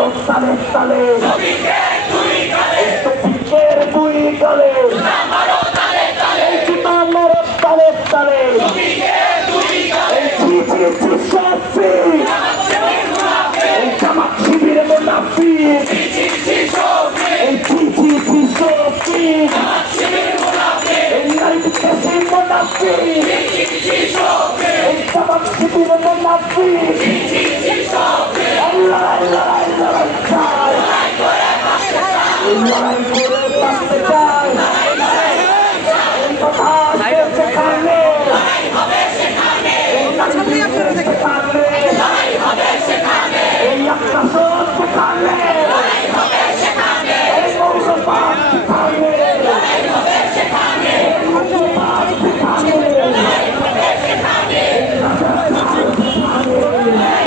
তালে তালে শফিকের দুই গালে এই জুতা মারো তালে তালে এই ঝিঝি শফিক এই জামাত শিবির মুনাফিক এই ঝিঝি শফিক এই নারী বিদ্বেষী মুনাফিক এই জামাত শিবির মুনাফিক লড়াই লড়াই লড়াই চাই লড়াই করে বাঁচতে চাই